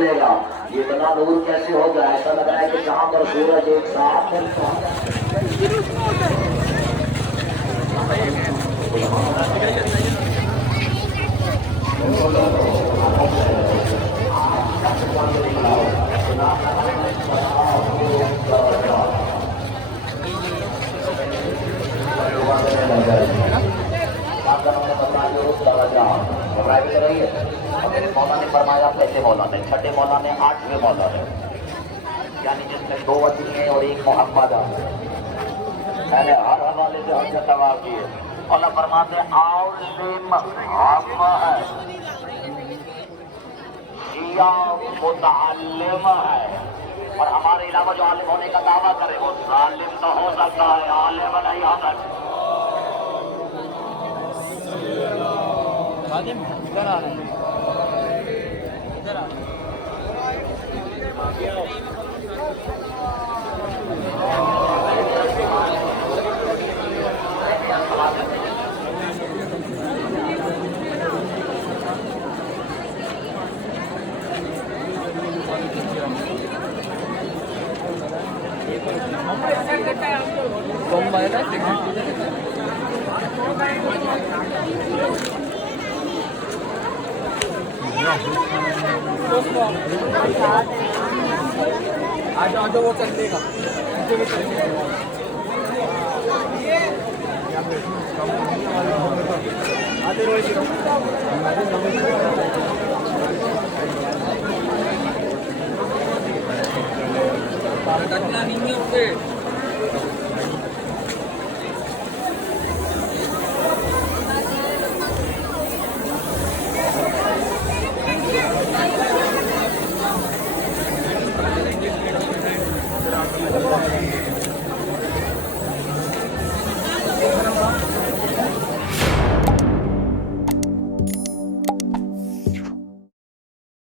निकलेगा। ये इतना दूर कैसे हो गया? ऐसा लग रहा है कि जहां पर सूरज एक साथ मेरे मौला ने फरमाया पहले मौला ने, छठे मौला ने, आठवें मौला ने, यानी जिसमें 2 वजी है और 1 मोहम्मद मैंने हर हवाले से हज तवाफ किए। मौला फरमाते आलिम हम है, शिया मुतअल्लिम है, और हमारे अलावा जो आलिम होने का दावा करे वो आलिम तो हो सकता है, आलिम नहीं हो सकता। इधर आ रहे हैं, इधर आ रहे हैं। आज वो चलेगा नहीं है